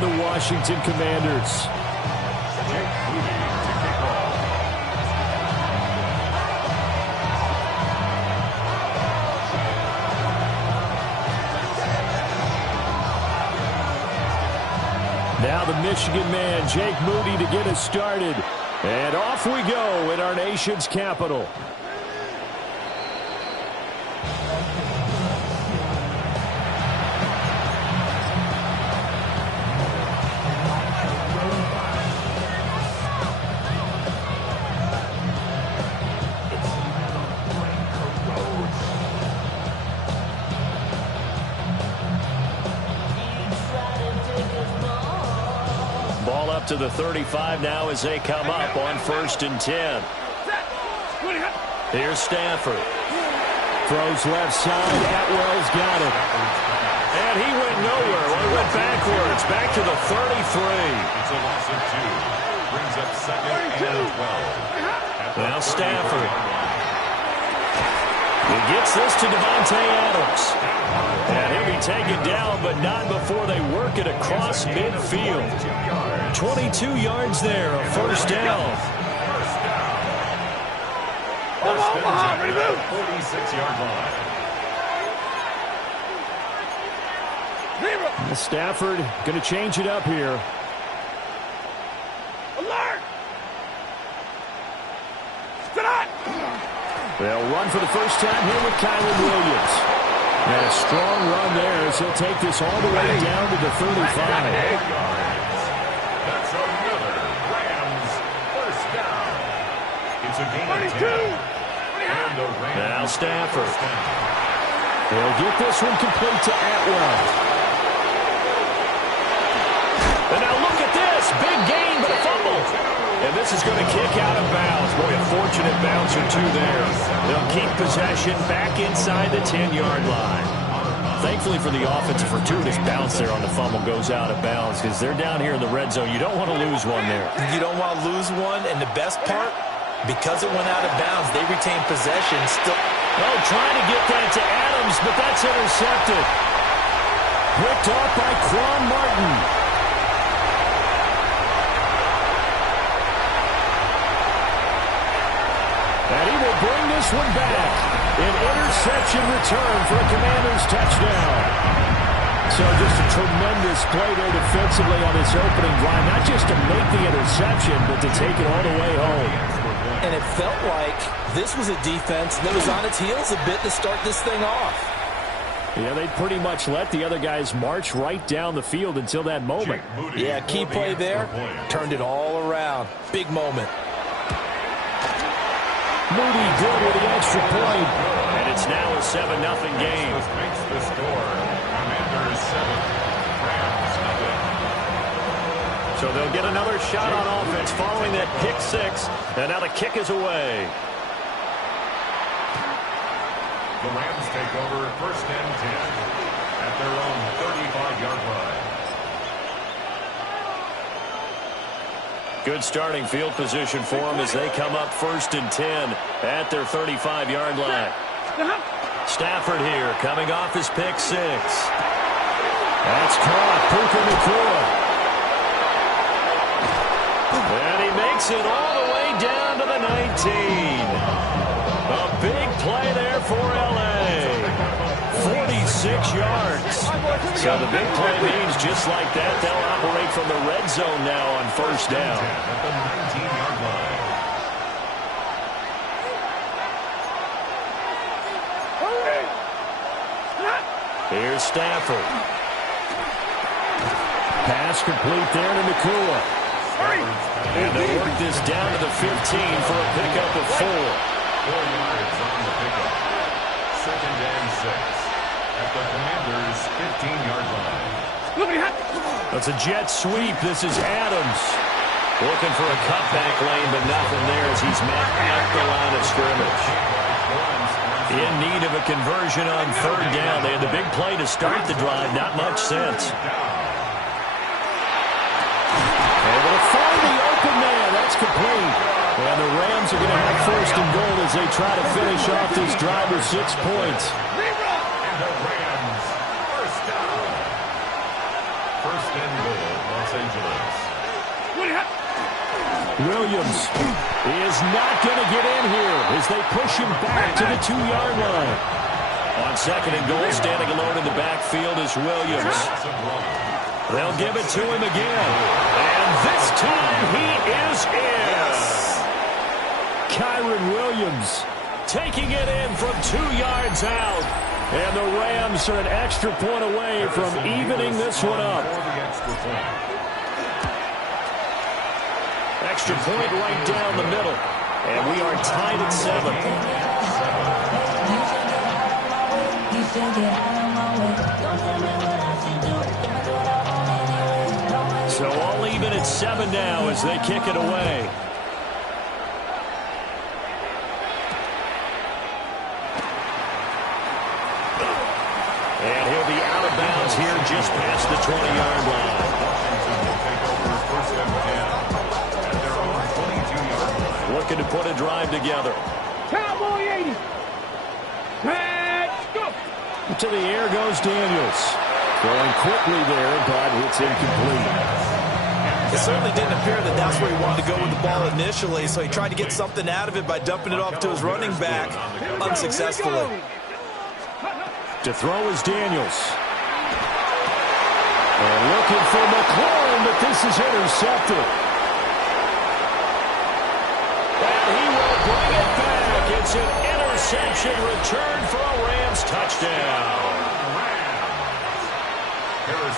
The Washington Commanders. Now the Michigan man, Jake Moody, to get us started. And off we go in our nation's capital. Ball up to the 35 now as they come up on 1st and 10. Here's Stafford. Throws left side. Atwell's got it. And he went nowhere. Well, he went backwards. Back to the 33. It's a loss of 2. Brings up 2nd and 12. Now Stafford. He gets this to Devontae Adams. And he'll be taken down, but not before they work it across midfield. 22 yards there, a 1st down. 46-yard line. Stafford going to change it up here. Alert! They'll run for the first time here with Kylan Williams. And a strong run there as he'll take this all the way down to the 35. That's another Rams 1st down. It's a gain of 10. Now Stafford. They'll get this one complete to Atwell. And now look at this. Big gain, but a fumble. And this is going to kick out of bounds. Boy, a fortunate bounce or two there. They'll keep possession back inside the 10-yard line. Thankfully for the offense, a fortuitous bounce there on the fumble goes out of bounds because they're down here in the red zone. You don't want to lose one there. You don't want to lose one, and the best part, because it went out of bounds, they retain possession still. Oh, trying to get that to Adams, but that's intercepted. Picked off by Quan Martin. And he will bring this one back. An interception return for a Commanders touchdown. So just a tremendous play there defensively on this opening drive. Not just to make the interception, but to take it all the way home. And it felt like this was a defense that was on its heels a bit to start this thing off. Yeah, they pretty much let the other guys march right down the field until that moment. Yeah, key play there. Turned it all around. Big moment. Moody good with the extra point. And it's now a 7-0 game. Makes the score. Commanders 7, Rams 0. So they'll get another shot on offense following that pick 6. And now the kick is away. The Rams take over 1st and 10 at their own 35-yard line. Good starting field position for them as they come up 1st and 10 at their 35-yard line. Stafford here coming off his pick 6. That's caught. Puka Nacua. And he makes it all the way down to the 19. A big play there for L.A. 46 yards. So the big play means just like that, they'll operate from the red zone now on 1st down. At the 19-yard line. Here's Stafford. Pass complete there to Nacua. And they'll work this down to the 15 for a pickup of 4. 4 yards on the pickup. 2nd and 6 at the Commanders' 15-yard line. That's a jet sweep. This is Adams. Looking for a cutback lane, but nothing there as he's met at the line of scrimmage. In need of a conversion on 3rd down. They had the big play to start the drive. Not much sense. Able to find the open man. That's complete. And the Rams are going to have 1st and goal as they try to finish off this drive with 6 points. And the Rams 1st down. 1st and goal Williams is not going to get in here as they push him back to the 2-yard line. On 2nd and goal, standing alone in the backfield is Williams. They'll give it to him again. And this time he is in. Kyron Williams taking it in from 2 yards out. And the Rams are an extra point away from evening this one up. Extra point right down the middle. And we are tied at 7. So all even at 7 now as they kick it away. And he'll be out of bounds here just past the 20-yard line. Looking to put a drive together. Cowboy 80. Let's go. To the air goes Daniels. Throwing quickly there, but it's incomplete. It certainly didn't appear that that's where he wanted to go with the ball initially, so he tried to get something out of it by dumping it off to his running back unsuccessfully. To throw is Daniels. And looking for McLaurin, but this is intercepted. And he will bring it back. It's an interception return for a Rams touchdown.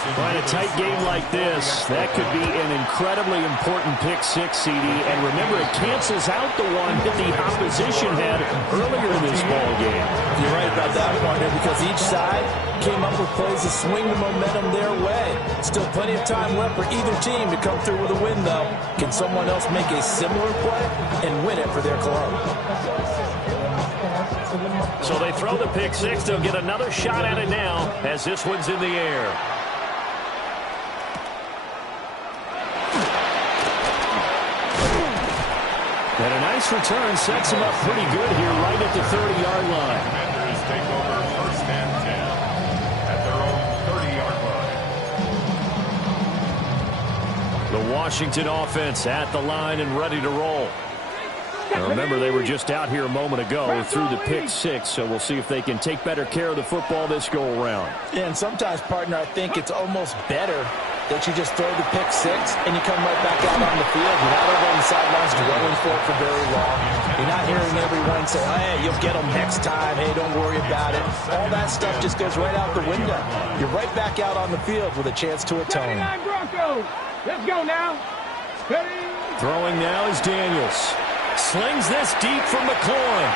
In a tight game like this, that could be an incredibly important pick-6, CD. And remember, it cancels out the one that the opposition had earlier in this ball game. You're right about that, partner, because each side came up with plays to swing the momentum their way. Still plenty of time left for either team to come through with a win, though. Can someone else make a similar play and win it for their club? So they throw the pick-6. They'll get another shot at it now as this one's in the air. And a nice return sets him up pretty good here right at the 30-yard line. Commanders take over 1st and 10 at their own 30-yard line. The Washington offense at the line and ready to roll. Now remember, they were just out here a moment ago through the pick-6, so we'll see if they can take better care of the football this go-around. Yeah, and sometimes, partner, I think it's almost better that you just throw the pick-6 and you come right back out on the field. You're not over on the sidelines dwelling for it for very long. You're not hearing everyone say, hey, you'll get them next time. Hey, don't worry about it. All that stuff just goes right out the window. You're right back out on the field with a chance to atone. 79 Broncos. Let's go now. Throwing now is Daniels. Slings this deep from McLaurin.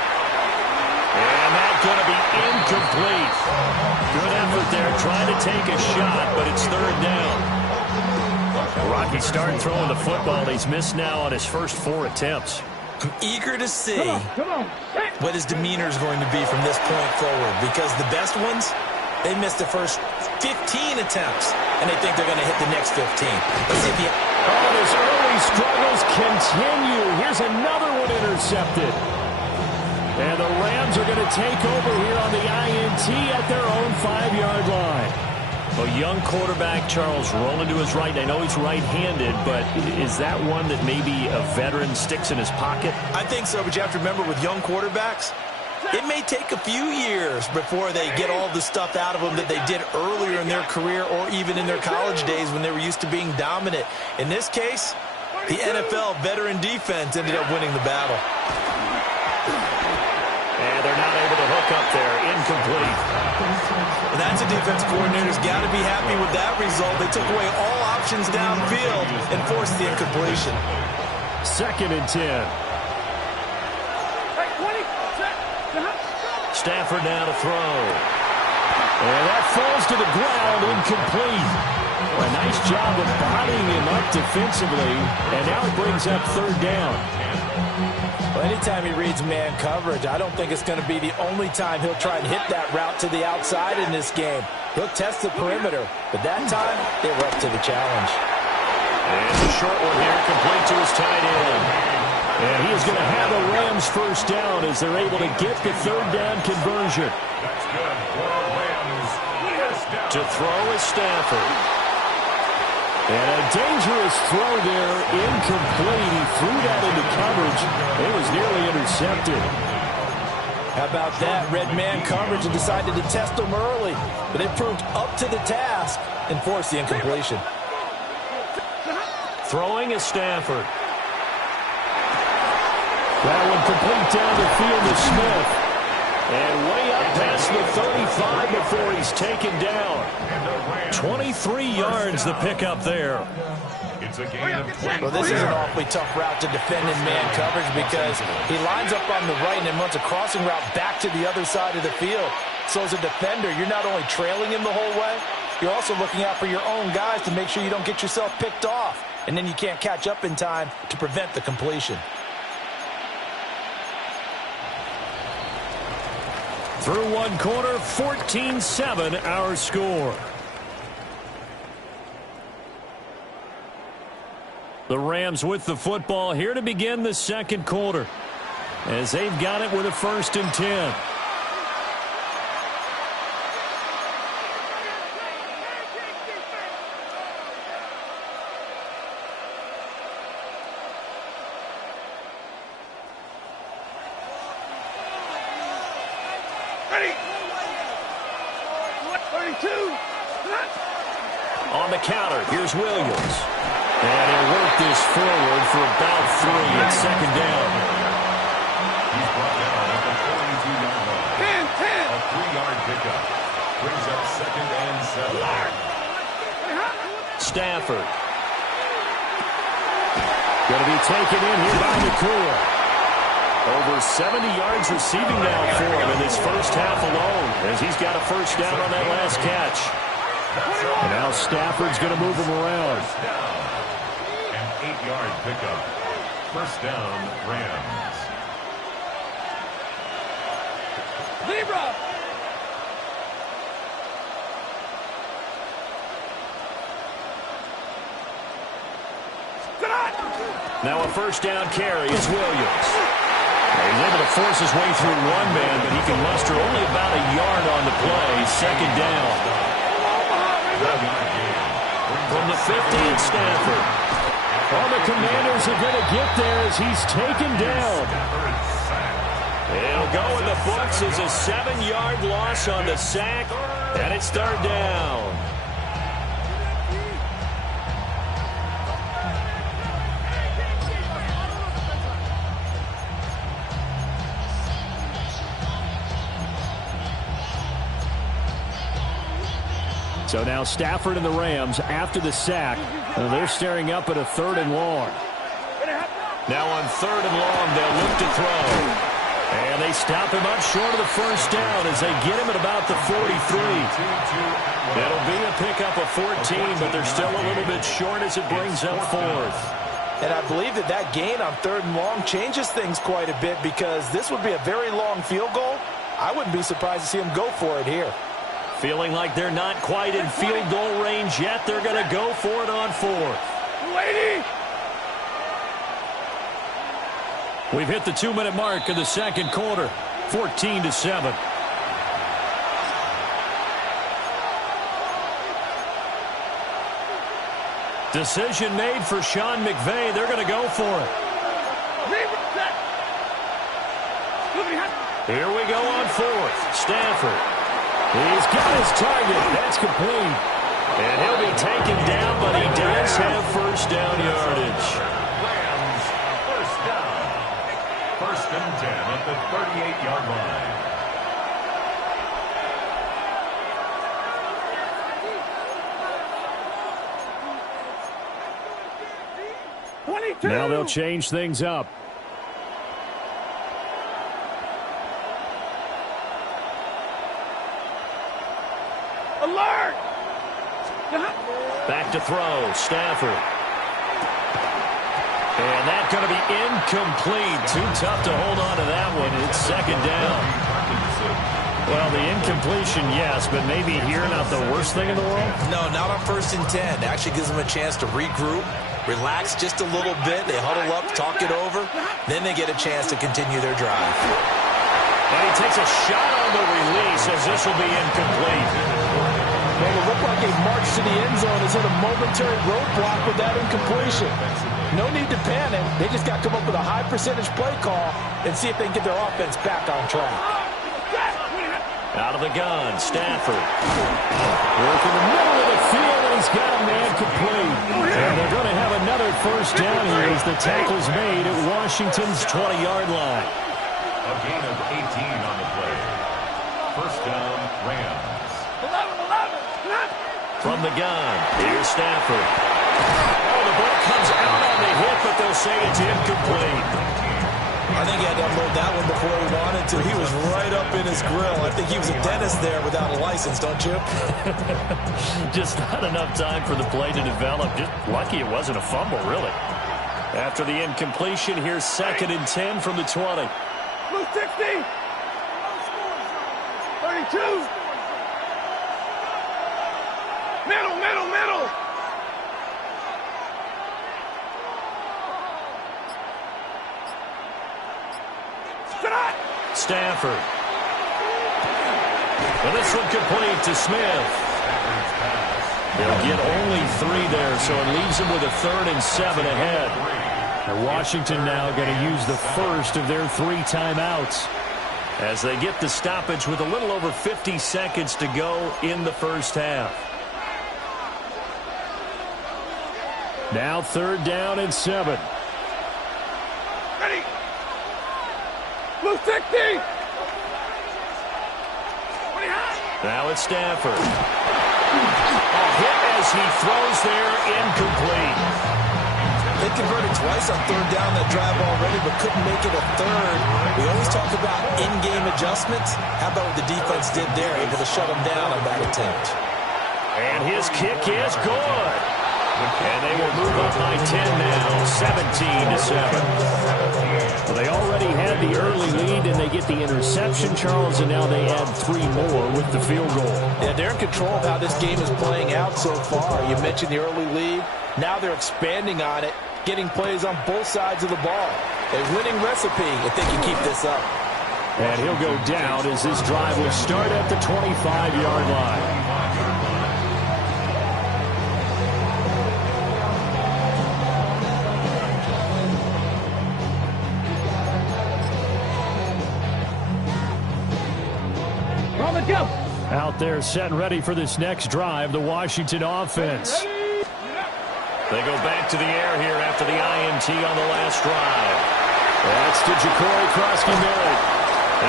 And that's going to be incomplete. Good effort there, trying to take a shot, but it's 3rd down. Rocky started throwing the football. He's missed now on his first 4 attempts. I'm eager to see what his demeanor is going to be from this point forward, because the best ones, they missed the first 15 attempts, and they think they're going to hit the next 15. Let's see if he... Oh, his early struggles continue. Here's another one intercepted. And the Rams are going to take over here on the INT at their own 5-yard line. A young quarterback, Charles, rolling to his right. I know he's right-handed, but is that one that maybe a veteran sticks in his pocket? I think so, but you have to remember with young quarterbacks, it may take a few years before they get all the stuff out of them that they did earlier in their career or even in their college days when they were used to being dominant. In this case, the NFL veteran defense ended up winning the battle. And they're not able to hook up there. Incomplete. And that's a defense coordinator's got to be happy with that result. They took away all options downfield and forced the incompletion. 2nd and 10. Stafford now to throw. And that falls to the ground, incomplete. A nice job of bodying him up defensively, and now it brings up 3rd down. Well, anytime he reads man coverage, I don't think it's going to be the only time he'll try and hit that route to the outside in this game. He'll test the perimeter, but that time, they were up to the challenge. And a short one here, complete to his tight end. And he is going to have a Rams 1st down as they're able to get the 3rd down conversion. That's good for Rams. To throw is Stafford. And a dangerous throw there, incomplete. He threw that into coverage. It was nearly intercepted. How about that? Red man coverage and decided to test them early. But they proved up to the task and forced the incompletion. Throwing is Stafford. That one complete down the field to Smith. And way up past the 35 before he's taken down. 23 yards the pickup there. Well, this is an awfully tough route to defend in man coverage because he lines up on the right and then runs a crossing route back to the other side of the field. So as a defender, you're not only trailing him the whole way, you're also looking out for your own guys to make sure you don't get yourself picked off. And then you can't catch up in time to prevent the completion. Through one quarter, 14-7 our score. The Rams with the football here to begin the second quarter as they've got it with a 1st and 10. On the counter, here's Williams. And he'll work this forward for about 3 at 2nd down. He's brought down at the 42-yard line. 10. A 3-yard pickup. Brings up 2nd and 7. Stafford. Going to be taken in here by Nakua. Over 70 yards receiving now for him in this first half alone as he's got a 1st down on that last catch. And now Stafford's going to move him around. An 8-yard pickup. 1st down, Rams. Libra. Now a 1st down carry is Williams. He's able to force his way through one man, but he can muster only about a yard on the play. 2nd down. From the 50, it's Stafford. All the Commanders are going to get there as he's taken down. It'll go in the books as a 7-yard loss on the sack, and it's 3rd down. So now Stafford and the Rams after the sack. They're staring up at a 3rd and long. Now on 3rd and long, they'll look to throw. And they stop him up short of the 1st down as they get him at about the 43. It'll be a pickup of 14, but they're still a little bit short as it brings up 4th. And I believe that gain on 3rd and long changes things quite a bit because this would be a very long field goal. I wouldn't be surprised to see him go for it here. Feeling like they're not quite in field goal range yet. They're going to go for it on 4th. We've hit the 2-minute mark of the second quarter. 14-7. Decision made for Sean McVay. They're going to go for it. Here we go on 4th. Stafford. He's got his target. That's complete. And he'll be taken down, but he does have 1st down yardage. Rams, 1st down. 1st and 10 at the 38-yard line. Now they'll change things up. Alert! Back to throw, Stafford. And that's going to be incomplete. Too tough to hold on to that one. It's 2nd down. Well, the incompletion, yes, but maybe here not the worst thing in the world? No, not on 1st and 10. It actually gives them a chance to regroup, relax just a little bit. They huddle up, talk it over. Then they get a chance to continue their drive. And he takes a shot on the release as this will be incomplete. Well, it looked like a march to the end zone has hit a momentary roadblock with that incompletion. No need to panic. They just got to come up with a high percentage play call and see if they can get their offense back on track. Out of the gun, Stafford. Work in the middle of the field, and he's got a man complete. And they're going to have another first down here as the tackle's made at Washington's 20-yard line. A gain of 18 on the play. First down, Rams. 11. From the gun, here's Stafford. Oh, the ball comes out on the hit, but they'll say it's incomplete. I think he had to unload that one before he wanted to. He was right up in his grill. I think he was a dentist there without a license, don't you? Just not enough time for the play to develop. Just lucky it wasn't a fumble, really. After the incompletion, here's 2nd and 10 from the 20. Blue 60. 32. Middle. Stafford. And this one complete to Smith. They'll get only 3 there, so it leaves them with a 3rd and 7 ahead. And Washington now going to use the first of their 3 timeouts as they get the stoppage with a little over 50 seconds to go in the first half. Now 3rd down and 7. Ready. Blue 60. Now it's Stafford. A hit as he throws there, incomplete. They converted twice on 3rd down that drive already, but couldn't make it a 3rd. We always talk about in-game adjustments. How about what the defense did there, able to shut them down on that attempt. And his kick is good. And they will move up by 10 now, 17-7. Well, they already had the early lead, and they get the interception, Charles, and now they add 3 more with the field goal. Yeah, they're in control of how this game is playing out so far. You mentioned the early lead. Now they're expanding on it, getting plays on both sides of the ball. A winning recipe if they can keep this up. And he'll go down as this drive will start at the 25-yard line. Out there set and ready for this next drive, the Washington offense. They go back to the air here after the INT on the last drive. That's to Ja'Cory Krosky-Merritt.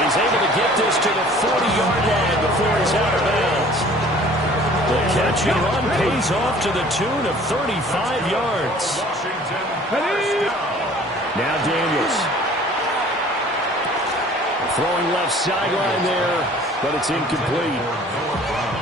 He's able to get this to the 40-yard line before he's out of bounds. The catch and run pays off to the tune of 35 yards. Now Daniels. Throwing left sideline there, but it's incomplete.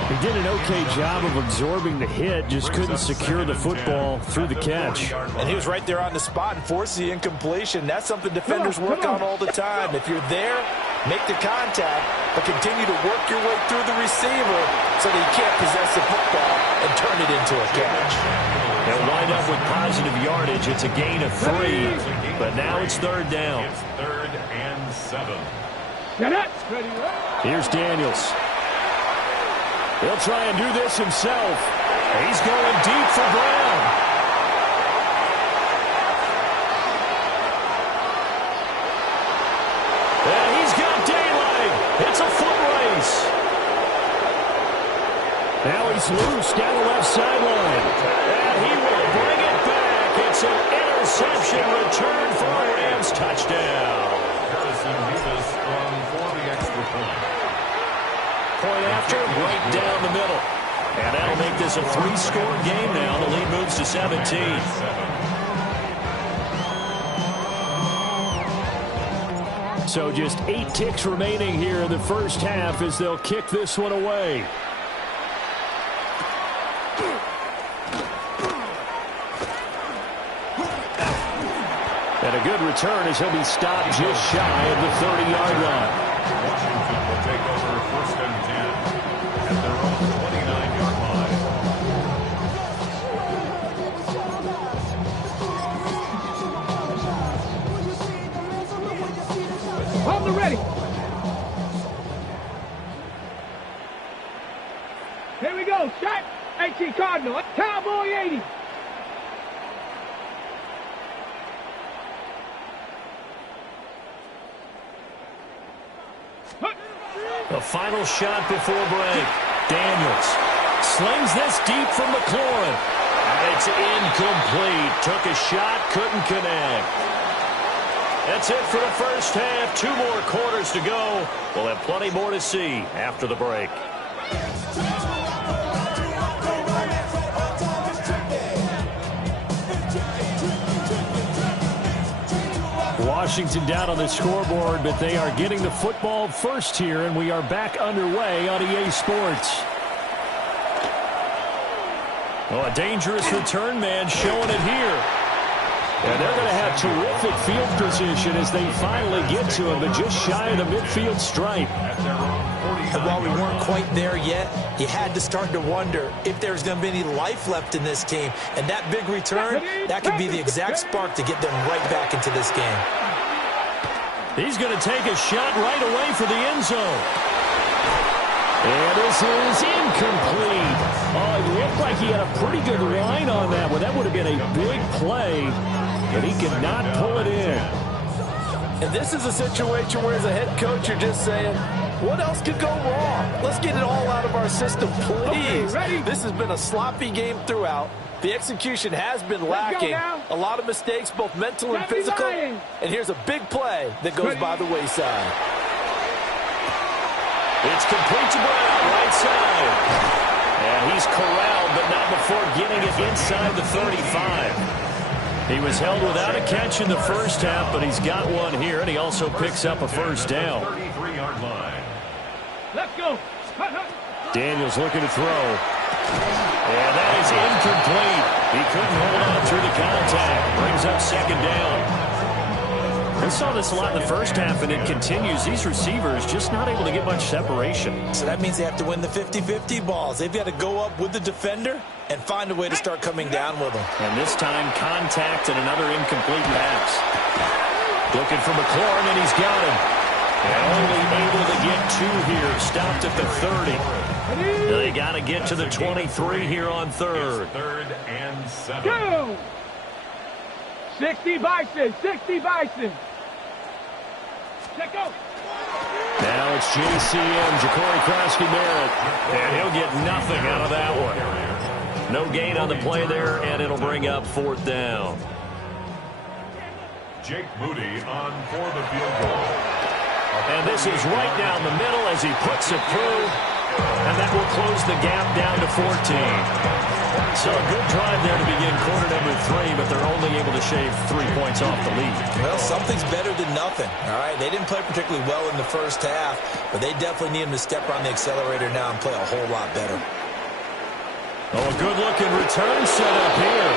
He did an okay job of absorbing the hit, just couldn't secure the football through the catch. And he was right there on the spot and forced the incompletion. That's something defenders work on all the time. If you're there, make the contact, but continue to work your way through the receiver so that you can't possess the football and turn it into a catch. They'll wind up with positive yardage. It's a gain of 3, but now it's 3rd down. It's 3rd and 7. Here's Daniels. He'll try and do this himself. He's going deep for Brown. And he's got daylight. It's a foot race. Now he's loose down the left sideline. And he will bring it back. It's an interception return for a Rams touchdown. Harrison Rivas on for the extra point. Point after, right down the middle. And that'll make this a 3-score game now. The lead moves to 17. So just 8 ticks remaining here in the first half as they'll kick this one away. And a good return as he'll be stopped just shy of the 30-yard line. Washington will take over 1st and 10 at their own 29-yard line. Hold the ready. Here we go. Shot. 80 Cardinal. Cowboy 80. The final shot before break. Daniels slings this deep from McLaurin. And it's incomplete. Took a shot, couldn't connect. That's it for the first half. 2 more quarters to go. We'll have plenty more to see after the break. Washington down on the scoreboard, but they are getting the football first here, and we are back underway on EA Sports. Oh, a dangerous return man showing it here. And they're going to have terrific field position as they finally get to him, but just shy of the midfield stripe. And while we weren't quite there yet, you had to start to wonder if there's going to be any life left in this team. And that big return, that could be the exact spark to get them right back into this game. He's going to take a shot right away for the end zone. And this is incomplete. Oh, it looked like he had a pretty good line on that one. That would have been a big play, but he could not pull it in. And this is a situation where as a head coach, you're just saying, what else could go wrong? Let's get it all out of our system, please. This has been a sloppy game throughout. The execution has been lacking. A lot of mistakes, both mental and physical. And here's a big play that goes by the wayside. It's complete to Brown, right side. And he's corralled, but not before getting it inside the 35. He was held without a catch in the first half, but he's got one here, and he also picks up a first down. 33-yard line. Let's go. Daniels looking to throw. And that is incomplete. He couldn't hold on through the contact. Brings up second down. We saw this a lot in the first half, and it continues. These receivers just not able to get much separation. So that means they have to win the 50-50 balls. They've got to go up with the defender and find a way to start coming down with them. And this time, contact and another incomplete pass. Looking for McLaurin, and he's got him. And only able to get 2 here. Stopped at the 30. They got to get to the 23 here on third. It's 3rd and 7. Go. 60 Bison. 60 Bison. Check out. Now it's JCM, Ja'Cory Crosby-Merritt, and he'll get nothing out of that one. No gain on the play there, and it'll bring up 4th down. Jake Moody on for the field goal. And this is right down the middle as he puts it through, and that will close the gap down to 14. So a good drive there to begin quarter number 3, but they're only able to shave 3 points off the lead. Well, something's better than nothing, all right? They didn't play particularly well in the first half, but they definitely need them to step on the accelerator now and play a whole lot better. Oh, a good-looking return set up here.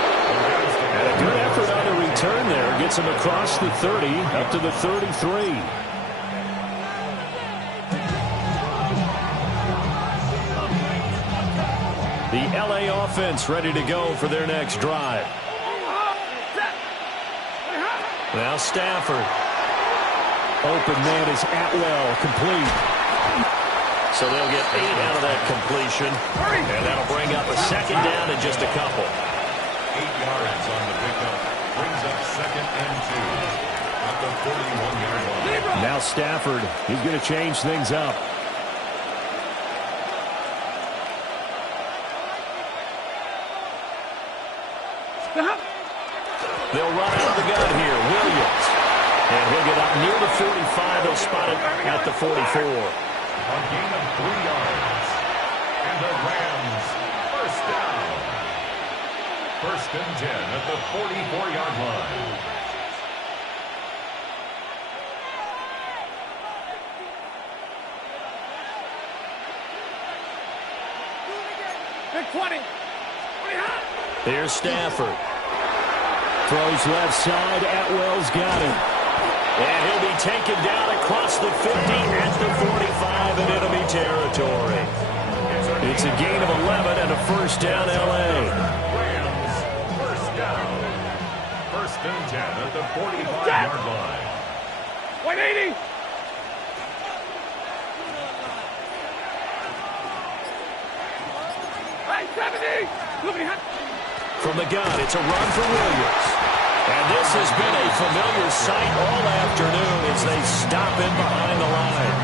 And a good effort on the return there. Gets him across the 30, up to the 33. The L.A. offense ready to go for their next drive. Now Stafford. Open man is Atwell, complete. So they'll get 8 out of that completion. And that'll bring up a second down in just a couple. 8 yards on the pickup. Brings up 2nd and 2. At the 41-yard line. Now Stafford, he's going to change things up. They'll run out of the gun here. Williams. And he'll get up near the 45. They'll spot it at the 44. A gain of 3 yards. And the Rams, first down. 1st and 10 at the 44-yard line. Big 20. There's Stafford. Throws left side. Atwell's got him. And he'll be taken down across the 50 at the 45 and enemy territory. It's a gain of 11 and a first down, L.A. Rams, first down. 1st and 10 at the 45-yard line. 180. 70. From the gun, it's a run for Williams. And this has been a familiar sight all afternoon as they stop in behind the line.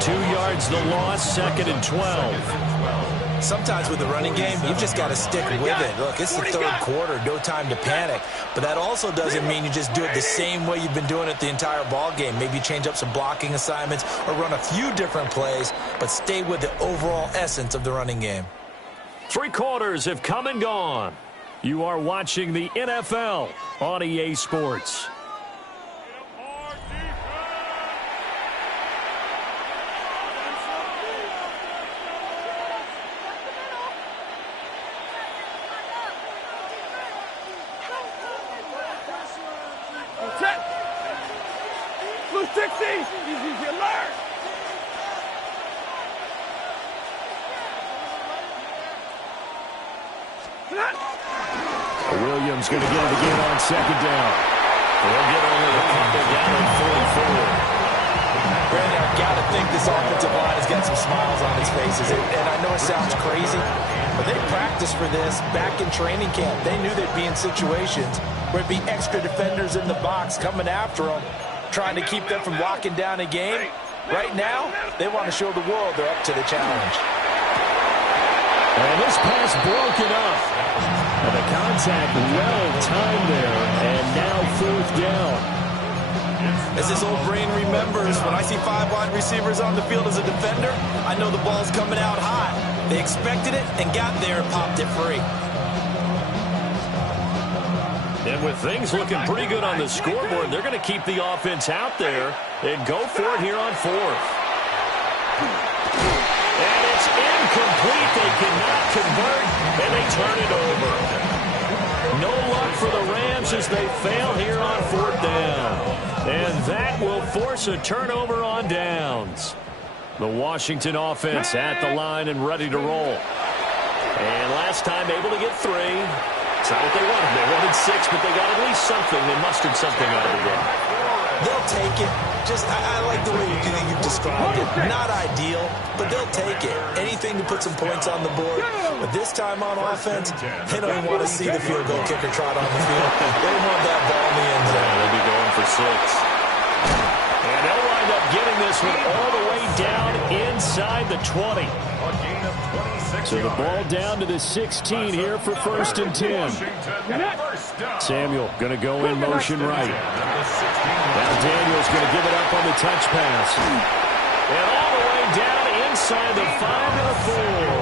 2 yards the loss, 2nd and 12. Sometimes with the running game, you've just got to stick with it. Look, it's the third quarter, no time to panic. But that also doesn't mean you just do it the same way you've been doing it the entire ball game. Maybe change up some blocking assignments or run a few different plays, but stay with the overall essence of the running game. 3 quarters have come and gone. You are watching the NFL on EA Sports. Set. Blue 60. Easy alert. Williams going to get it again on 2nd down. They'll get only a couple down and 44. Brandon, I've got to think this offensive line has got some smiles on its faces. And I know it sounds crazy, but they practiced for this back in training camp. They knew they'd be in situations where it'd be extra defenders in the box coming after them, trying to keep them from locking down a game. Right now, they want to show the world they're up to the challenge. And this pass broken up. And the contact well timed there, and now 4th down. As this old brain remembers, when I see 5 wide receivers on the field as a defender, I know the ball's coming out hot. They expected it and got there and popped it free. And with things looking pretty good on the scoreboard, they're going to keep the offense out there and go for it here on 4th. And it's incomplete. They cannot convert, and they turn it over. No luck for the Rams as they fail here on 4th down. And that will force a turnover on downs. The Washington offense at the line and ready to roll. And last time able to get 3. It's not what they wanted. They wanted 6, but they got at least something. They mustered something out of the game. They'll take it. I like the way you described it. Not ideal, but they'll take it. Anything to put some points on the board. But this time on offense, they don't even want to see the field goal kicker trot on the field. They want that ball in the end zone. They'll be going for 6. And they'll wind up getting this one all the way down inside the 20. So the ball down to the 16 here for 1st and 10. Samuel going to go in motion right. Now Daniels going to give it up on the touch pass. And all the way down inside the 5 to the 4.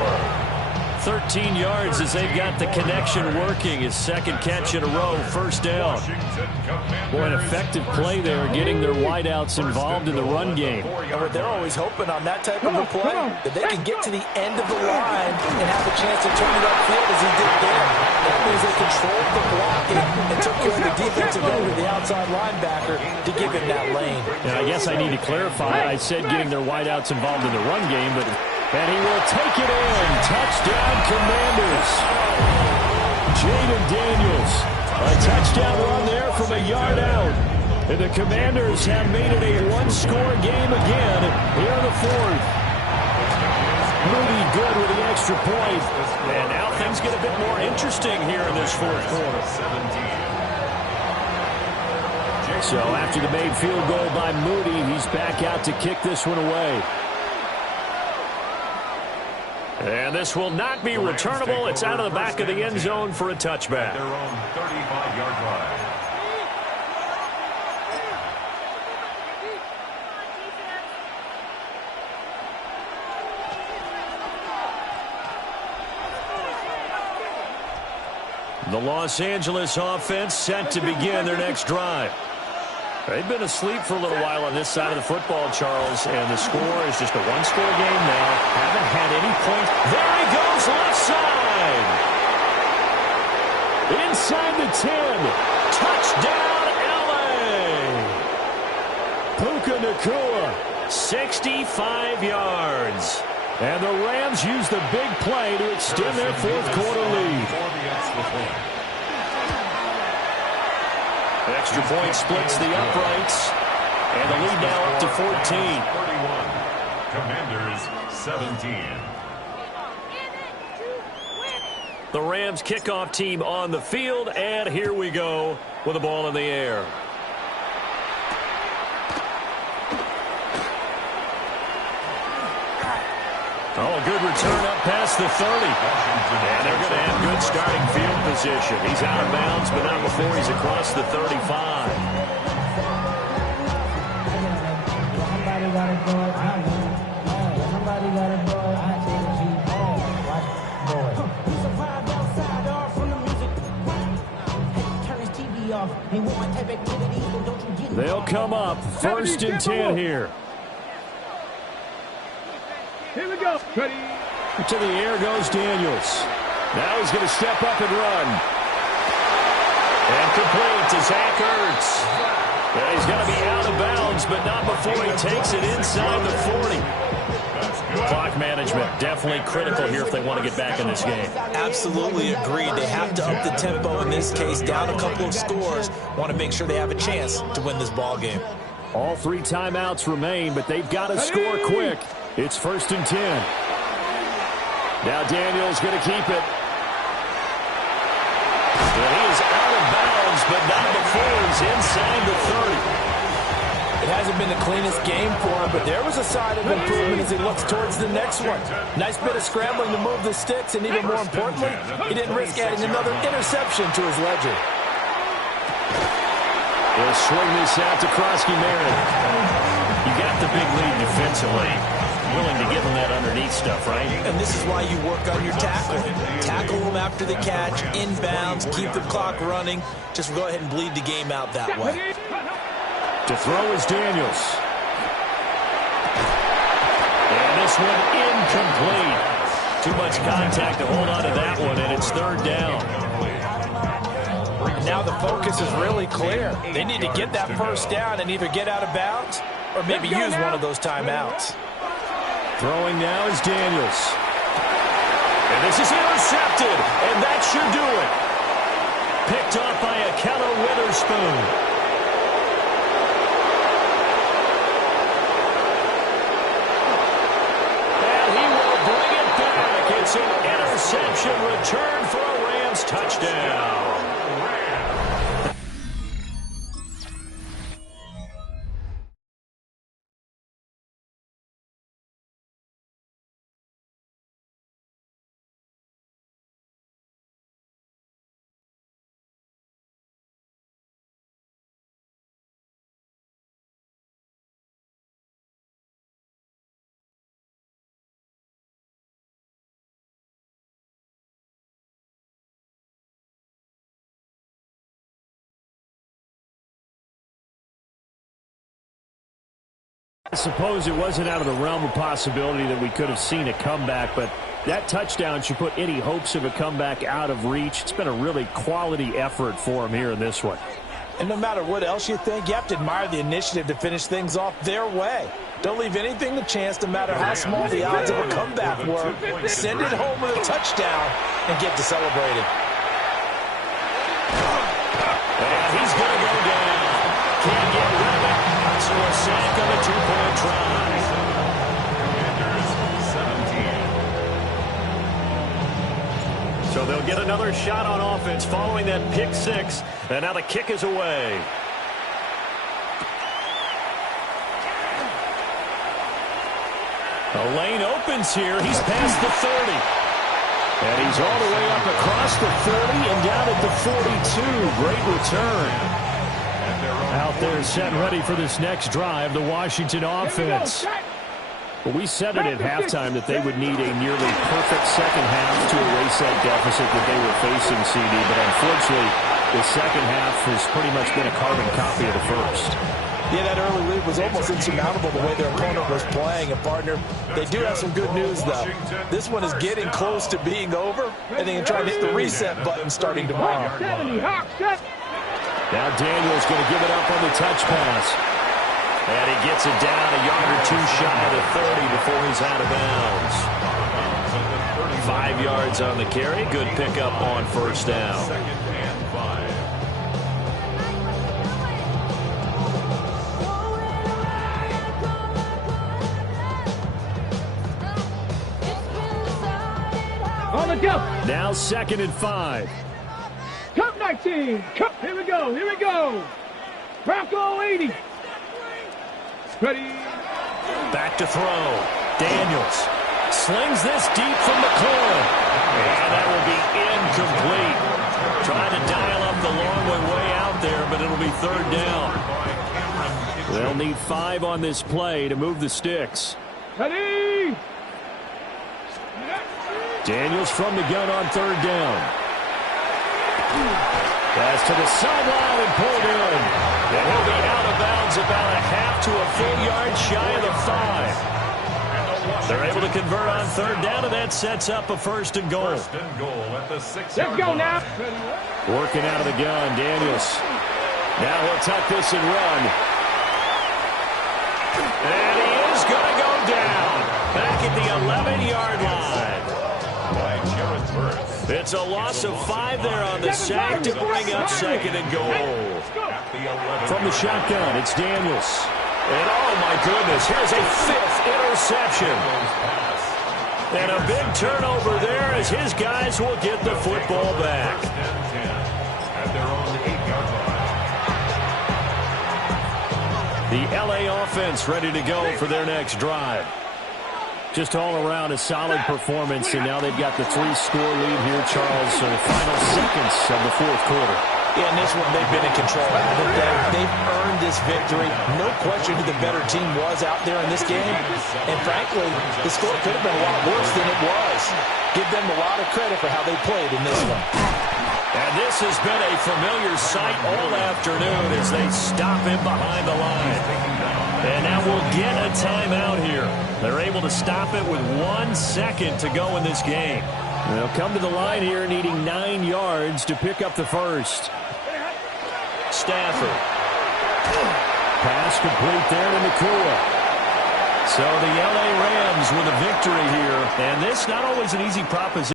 13 yards as they've got the connection working. His 2nd catch in a row, 1st down. Boy, an effective play there, getting their wideouts involved in the run game. And they're always hoping on that type of a play that they can get to the end of the line and have a chance to turn it upfield as he did there. That means they controlled the blocking and took care of the defensive end of the outside linebacker to give him that lane. And I guess I need to clarify. I said getting their wideouts involved in the run game, but... And he will take it in. Touchdown, Commanders. Jaden Daniels. A touchdown run there from a yard out. And the Commanders have made it a 1-score game again here in the 4th. Moody good with the extra point. And now things get a bit more interesting here in this 4th quarter. So after the made field goal by Moody, he's back out to kick this one away. And this will not be returnable. It's out of the back of the end zone for a touchback. Their own 35-yard line. The Los Angeles offense set to begin their next drive. They've been asleep for a little while on this side of the football, Charles, and the score is just a 1-score game now. Haven't had any points. There he goes, left side. Inside the 10. Touchdown, L.A. Puka Nacua, 65 yards. And the Rams use the big play to extend their 4th quarter lead. Extra point splits the uprights. And the lead now up to 14. 31. Commanders 17. The Rams kickoff team on the field, and here we go with the ball in the air. Oh, good return up past the 30. And they're going to have good starting field position. He's out of bounds, but not before he's across the 35. They'll come up. 1st and 10 here. Here we go. Ready. To the air goes Daniels. Now he's going to step up and run. And complete to Zach Ertz. And he's going to be out of bounds, but not before he takes it inside the 40. Clock management definitely critical here if they want to get back in this game. Absolutely agreed. They have to up the tempo in this case, down a couple of scores. Want to make sure they have a chance to win this ball game. All 3 timeouts remain, but they've got to score quick. It's 1st and 10. Now Daniels going to keep it. And he is out of bounds, but not before he's inside the 30. It hasn't been the cleanest game for him, but there was a sign of improvement as he looks towards the next one. Nice bit of scrambling to move the sticks, and even more importantly, he didn't risk adding another interception to his ledger. He'll swing this out to Krosky-Meredith. You got the big lead defensively. Willing to give him that underneath stuff, right? And this is why you work on your tackle. Tackle him after the catch, inbounds, keep the clock running. Just go ahead and bleed the game out that way. To throw is Daniels. And this one incomplete. Too much contact to hold on to that one, and it's 3rd down. Now the focus is really clear. They need to get that 1st down and either get out of bounds or maybe use one of those timeouts. Throwing now is Daniels. And this is intercepted, and that should do it. Picked off by Akello Witherspoon. And he will bring it back. It's an interception return for a Rams touchdown. I suppose it wasn't out of the realm of possibility that we could have seen a comeback, but that touchdown should put any hopes of a comeback out of reach. It's been a really quality effort for him here in this one. And no matter what else you think, you have to admire the initiative to finish things off their way. Don't leave anything to chance, no matter how small the odds of a comeback were. Send it home with a touchdown and get to celebrating. And he's going to go down. Can't get rid of it. So a sack on a 2-point try. So they'll get another shot on offense following that pick 6. And now the kick is away. A lane opens here. He's past the 30. And he's all the way up across the 30 and down at the 42. Great return. Out there set ready for this next drive, the Washington offense. Well, we said it at halftime that they would need a nearly perfect second half to erase that deficit that they were facing, CD. But unfortunately, the second half has pretty much been a carbon copy of the first. Yeah, that early lead was almost insurmountable the way their opponent was playing. And, partner, they do have some good news, though. This one is getting close to being over, and they can try to hit the reset button starting tomorrow. Now Daniels going to give it up on the touch pass. And he gets it down a yard or 2 shy of the 30 before he's out of bounds. 5 yards on the carry. Good pickup on 1st down. On the go. Now 2nd and 5. Cup 19. Cup. Here we go. Here we go. Bronco 80. Ready. Back to throw. Daniels slings this deep from the corner. And that will be incomplete. Trying to dial up the long way out there, but it'll be 3rd down. They'll need 5 on this play to move the sticks. Ready. Daniels from the gun on 3rd down. Pass to the sideline and pulled in. And he'll be out of bounds about a half to a full yard shy of the 5. They're able to convert on 3rd down, and that sets up a 1st and goal. 1st and goal at the 6 Let's go now. Working out of the gun, Daniels. Now he'll tuck this and run. And he is going to go down. Back at the 11-yard line. It's a loss of 5 there on the sack to bring up 2nd and goal. From the shotgun, it's Daniels. And oh my goodness, here's a 5th interception. And a big turnover there as his guys will get the football back. At their own 8-yard line. The LA offense ready to go for their next drive. Just all around a solid performance, and now they've got the 3-score lead here, Charles. So the final seconds of the 4th quarter. Yeah, and this one, they've been in control. They've earned this victory. No question who the better team was out there in this game. And frankly, the score could have been a lot worse than it was. Give them a lot of credit for how they played in this one. And this has been a familiar sight all afternoon as they stop him behind the line. And now we'll get a timeout here. They're able to stop it with 1 second to go in this game. They'll come to the line here needing 9 yards to pick up the 1st. Stafford. Pass complete there to Nakua. So the LA Rams with a victory here. And this not always an easy proposition.